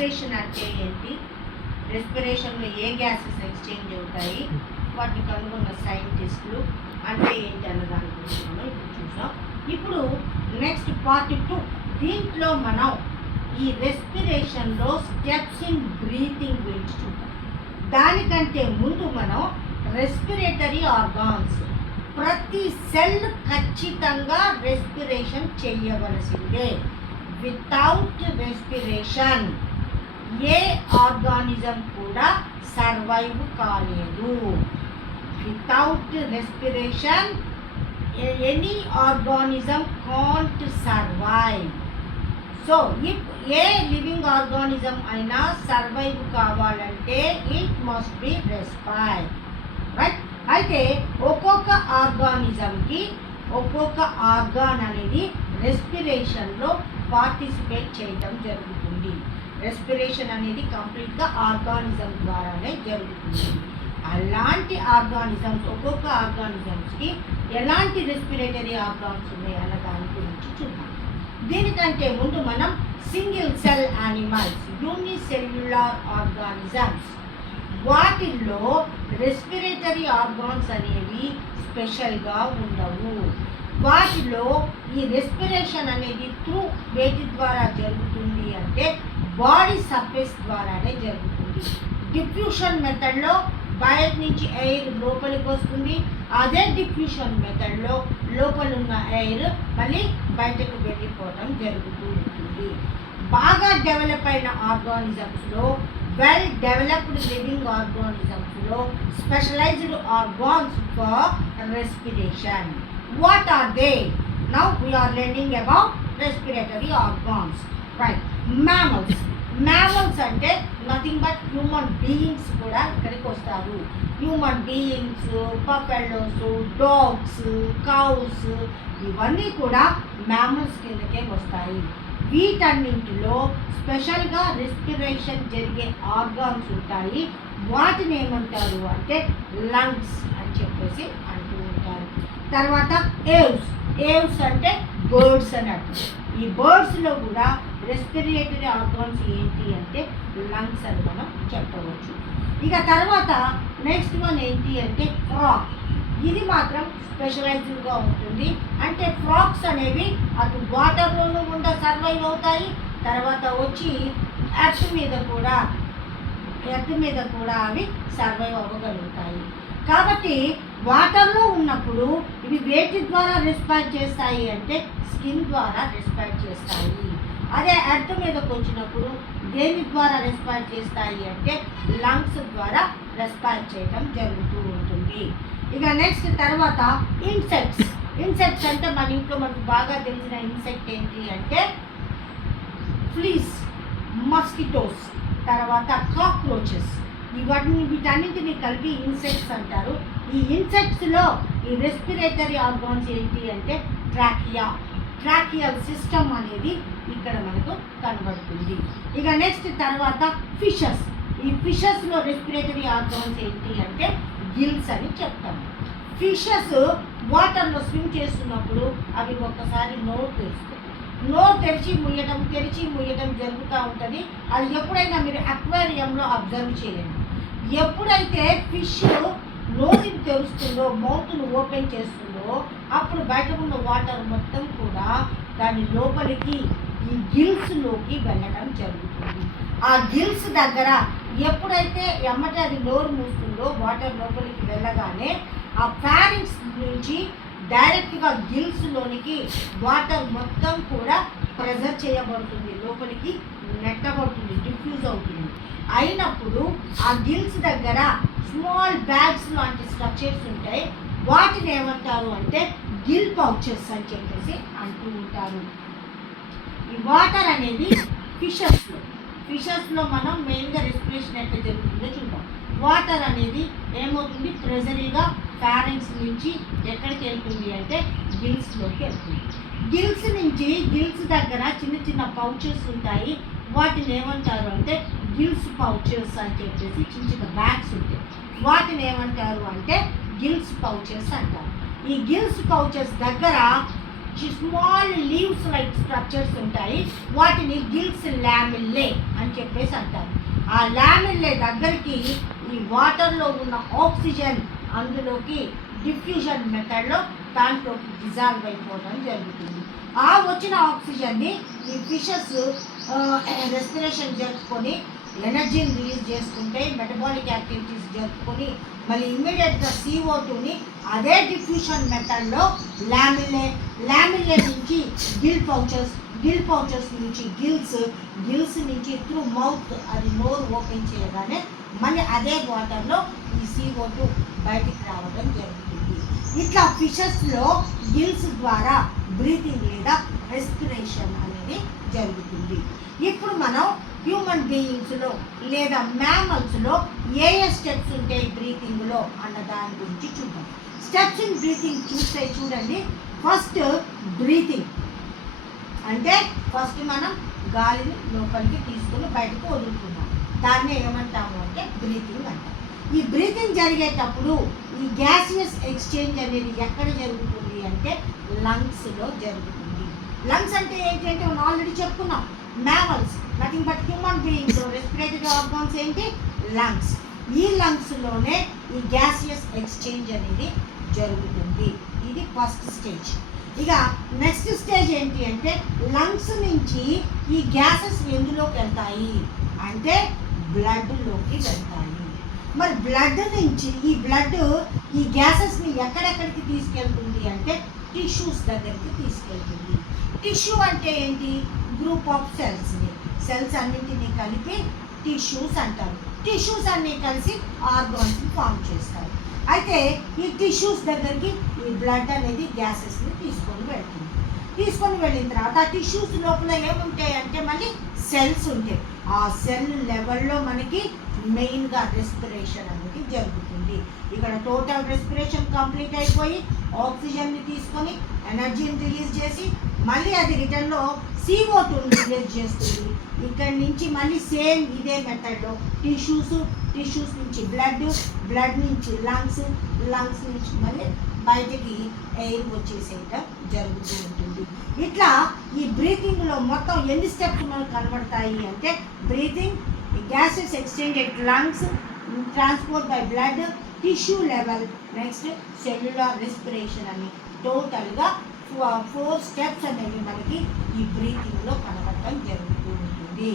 Respiration అంటే ఏంటి, రెస్పిరేషన్లో ఏ gases exchange అవుతాయి, వాటిని కనుగొన్న సైంటిస్టులు అంటే ఏంటి అన్న దాని గురించి మనం ఇప్పుడు చూసాం. ఇప్పుడు నెక్స్ట్ పార్ట్ 2, దీంట్లో మనం ఈ రెస్పిరేషన్లో స్టెప్స్ ఇన్ బ్రీతింగ్ గురించి చూద్దాం. దానికంటే ముందు మనం రెస్పిరేటరీ ఆర్గాన్స్, ప్రతి సెల్ ఖచ్చితంగా రెస్పిరేషన్ చేయవలసిందే. వితౌట్ రెస్పిరేషన్ ఏ ఆర్గానిజం కూడా సర్వైవ్ కాలేదు. Without respiration any organism can't survive. So if A living organism అయినా సర్వైవ్ కావాలంటే it must be respire, right. అయితే ఒక్కొక్క ఆర్గానిజంకి ఒక్కొక్క ఆర్గాన్ అనేది రెస్పిరేషన్లో పార్టిసిపేట్ చేయడం జరుగుతుంది. రెస్పిరేషన్ అనేది కంప్లీట్గా ఆర్గానిజం ద్వారానే జరుగుతుంది. అలాంటి ఆర్గానిజమ్స్, ఒక్కొక్క ఆర్గానిజమ్స్కి ఎలాంటి రెస్పిరేటరీ ఆర్గాన్స్ ఉన్నాయి అన్న దాని గురించి చూద్దాం. దీనికంటే ముందు మనం single cell animals, unicellular organisms, వాటిల్లో రెస్పిరేటరీ ఆర్గాన్స్ అనేవి స్పెషల్గా ఉండవు. వాటిలో ఈ రెస్పిరేషన్ అనేది త్రూ వేటి ద్వారా జరుగుతుంది అంటే బాడీ సర్ఫేస్ ద్వారానే జరుగుతుంది. డిఫ్యూషన్ మెథడ్లో బయట నుంచి ఎయిర్ లోపలికి వస్తుంది. అదే డిఫ్యూషన్ మెథడ్లో లోపలున్న ఎయిర్ మళ్ళీ బయటకు వెళ్ళిపోవడం జరుగుతూ ఉంటుంది. బాగా డెవలప్ అయిన ఆర్గానిజమ్స్లో, వెల్ డెవలప్డ్ లివింగ్ ఆర్గానిజమ్స్లో specialised organs for respiration. What are they? Now we are learning about respiratory organs, right? Mammals. Mammals అంటే నథింగ్ బట్ హ్యూమన్ బీయింగ్స్ కూడా ఇక్కడికి వస్తారు. హ్యూమన్ బీయింగ్స్, పఫెలోస్, డాగ్స్, కౌస్, ఇవన్నీ కూడా మ్యామల్స్ కిందకే వస్తాయి. వీటన్నింటిలో స్పెషల్గా రెస్పిరేషన్ జరిగే ఆర్గాన్స్ ఉంటాయి. వాటిని ఏమంటారు అంటే లంగ్స్ అని చెప్పేసి అంటూ ఉంటారు. తర్వాత ఏవ్స్ అంటే బర్డ్స్ అని అర్థం. ఈ బర్డ్స్లో కూడా రెస్పిరేటరీ ఆర్గాన్స్ ఏంటి అంటే లంగ్స్ అని మనం చెప్పవచ్చు. ఇక తర్వాత నెక్స్ట్ వన్ ఏంటి అంటే ఫ్రాక్. ఇది మాత్రం స్పెషలైజ్డ్గా ఉంటుంది. అంటే ఫ్రాక్స్ అనేవి అటు వాటర్లోనూ కూడా సర్వైవ్ అవుతాయి, తర్వాత వచ్చి ఎర్త్ మీద కూడా అవి సర్వైవ్ అవ్వగలుగుతాయి. కాబట్టి వాటర్లో ఉన్నప్పుడు ఇవి వేటి ద్వారా రెస్పైర్ చేస్తాయి అంటే స్కిన్ ద్వారా రెస్పైర్ చేస్తాయి. అదే ఎర్త్ మీదకి వచ్చినప్పుడు దేని ద్వారా రెస్పైర్ చేస్తాయి అంటే లంగ్స్ ద్వారా రెస్పైర్ చేయడం జరుగుతూ ఉంటుంది. ఇక నెక్స్ట్ తర్వాత ఇన్సెక్ట్స్ అంటే మన ఇంట్లో మనకు బాగా తెలిసిన ఇన్సెక్ట్ ఏంటి అంటే ఫ్లీస్, మస్కిటోస్, తర్వాత కాక్రోచెస్, వీటన్నింటినీ కలిపి ఇన్సెక్ట్స్ అంటారు. ఈ ఇన్సెక్ట్స్లో ఈ రెస్పిరేటరీ ఆర్గాన్స్ ఏంటి అంటే ట్రాకియల్ సిస్టమ్ అనేది ఇక్కడ మనకు కనబడుతుంది. ఇక నెక్స్ట్ తర్వాత ఫిషెస్. ఈ ఫిషెస్లో రెస్పిరేటరీ ఆర్గాన్స్ ఏంటి అంటే గిల్స్ అని చెప్తాము. ఫిషెస్ వాటర్లో స్విమ్ చేస్తున్నప్పుడు అవి ఒక్కసారి నోరు తెరిచి ముయ్యడం జరుగుతూ ఉంటుంది. అది ఎప్పుడైనా మీరు అక్వేరియంలో అబ్జర్వ్ చేయండి. ఎప్పుడైతే ఫిష్ నోటిని తెరుస్తుందో, మౌత్ను ఓపెన్ చేస్తుందో, అప్పుడు బయట ఉన్న వాటర్ మొత్తం కూడా దాని లోపలికి ఈ గిల్స్లోకి వెళ్ళడం జరుగుతుంది. ఆ గిల్స్ దగ్గర ఎప్పుడైతే ఎమ్మటే అది నోరు మూస్తుందో వాటర్ లోపలికి వెళ్ళగానే ఆ ఫారింగ్స్ నుంచి డైరెక్ట్గా గిల్స్లోనికి వాటర్ మొత్తం కూడా ప్రెజర్ చేయబడుతుంది, లోపలికి నెట్టబడుతుంది, డిఫ్యూజ్ అవుతుంది. అయినప్పుడు ఆ గిల్స్ దగ్గర స్మాల్ బ్యాగ్స్ లాంటి స్ట్రక్చర్స్ ఉంటాయి. వాటిని ఏమంటారు అంటే గిల్ పౌచెస్ అని చెప్పేసి అంటూ ఉంటారు. ఈ వాటర్ అనేది ఫిషెస్లో మనం మెయిన్గా రెస్పిరేషన్ ఎట్లా జరుగుతుందో చూద్దాం. వాటర్ అనేది ఏమవుతుంది, ప్రెజరీగా ఫారింగ్స్ నుంచి ఎక్కడికి వెళ్తుంది అంటే గిల్స్లోకి వెళ్తుంది. గిల్స్ దగ్గర చిన్న పౌచెస్ ఉంటాయి. వాటిని ఏమంటారు అంటే గిల్స్ పౌచెస్ అని చెప్పేసి చిన్న బ్యాగ్స్ ఉంటాయి. వాటిని ఏమంటారు అంటే గిల్స్ పౌచెస్ అంటారు. ఈ గిల్స్ పౌచెస్ దగ్గర స్మాల్ లీవ్స్ లైక్ స్ట్రక్చర్స్ ఉంటాయి. వాటిని గిల్స్ లామిల్లే అని చెప్పేసి అంటారు. ఆ లామిల్లే దగ్గరికి ఈ వాటర్లో ఉన్న ఆక్సిజన్ అందులోకి డిఫ్యూజన్ మెథడ్లో దాంట్లో డిజాల్వ్ అయిపోవడం జరుగుతుంది. ఆ వచ్చిన ఆక్సిజన్ని ఈ ఫిషెస్ రెస్పిరేషన్ జరుపుకొని ఎనర్జీని రిలీజ్ చేసుకుంటే, మెటబాలిక్ యాక్టివిటీస్ జరుపుకొని మళ్ళీ ఇమ్మీడియట్గా CO2ని అదే డిఫ్యూషన్ మెథడ్లో లామిల్లే నుంచి గిల్ పౌచెస్ నుంచి గిల్స్ నుంచి త్రూ మౌత్ అది నోరు ఓపెన్ చేయగానే మళ్ళీ అదే వాటర్లో ఈ CO2 బయటికి రావడం జరుగుతుంది. ఇట్లా ఫిషెస్లో గిల్స్ ద్వారా బ్రీతింగ్ లేదా రెస్పిరేషన్ అనేది జరుగుతుంది. ఇప్పుడు మనం హ్యూమన్ బీయింగ్స్లో లేదా మ్యామల్స్లో ఏ స్టెప్స్ ఉంటాయి బ్రీతింగ్లో అన్న దాని గురించి చూద్దాం. స్టెప్స్ ఇన్ బ్రీతింగ్ చూడండి. ఫస్ట్ బ్రీతింగ్ అంటే ఫస్ట్ మనం గాలిని లోపలికి తీసుకుని బయటకు వదులుతున్నాం. దాన్ని ఏమంటాము అంటే బ్రీతింగ్ అంటాం. ఈ బ్రీతింగ్ జరిగేటప్పుడు ఈ గ్యాసియస్ ఎక్స్చేంజ్ అనేది ఎక్కడ జరుగుతుంది అంటే లంగ్స్లో జరుగుతుంది. లంగ్స్ అంటే ఏంటంటే మనం ఆల్రెడీ చెప్పుకున్నాం, mammals nothing but human beings respiratory organs ఏంటి లంగ్స్. ఈ లంగ్స్లోనే ఈ గ్యాసియస్ ఎక్స్చేంజ్ అనేది జరుగుతుంది. ఇది ఫస్ట్ స్టేజ్. ఇక నెక్స్ట్ స్టేజ్ ఏంటి అంటే లంగ్స్ నుంచి ఈ గ్యాసెస్ ఎందులోకి వెళ్తాయి అంటే బ్లడ్లోకి వెళ్తాయి. మరి బ్లడ్ నుంచి ఈ గ్యాసెస్ని ఎక్కడెక్కడికి తీసుకెళ్తుంది అంటే టిష్యూస్ దగ్గరికి తీసుకెళ్తుంది. టిష్యూ అంటే ఏంటి గ్రూప్ ఆఫ్ సెల్స్ అన్నింటినీ కలిపి టిష్యూస్ అంటారు. టిష్యూస్ అన్నీ కలిసి ఆర్గాన్స్ని ఫామ్ చేస్తాయి. అయితే ఈ టిష్యూస్ దగ్గరికి ఈ బ్లడ్ అనేది గ్యాసెస్ని తీసుకొని వెళ్ళిన తర్వాత ఆ టిష్యూస్ లోపల ఏముంటాయి అంటే మళ్ళీ సెల్స్ ఉంటాయి. ఆ సెల్ లెవెల్లో మనకి మెయిన్గా రెస్పిరేషన్ అనేది జరుగుతుంది. ఇక్కడ టోటల్ రెస్పిరేషన్ కంప్లీట్ అయిపోయి ఆక్సిజన్ని తీసుకొని ఎనర్జీని రిలీజ్ చేసి మళ్ళీ అది రిటర్న్లో CO2ని రిలీజ్ చేస్తుంది. ఇక్కడ నుంచి మళ్ళీ సేమ్ ఇదే మెథడ్లో టిష్యూస్ నుంచి బ్లడ్ నుంచి లంగ్స్ నుంచి మళ్ళీ బయటికి ఎయిర్ వచ్చేసేయటం జరుగుతూ ఉంటుంది. ఇట్లా ఈ బ్రీతింగ్లో మొత్తం ఎన్ని స్టెప్స్ మనకు కనబడతాయి అంటే breathing, gases exchange at lungs, transport by blood, tissue level, next cellular respiration అని టోటల్గా 4 స్టెప్స్ అనేవి మనకి ఈ బ్రీతింగ్లో కనబడటం జరుగుతూ ఉంటుంది.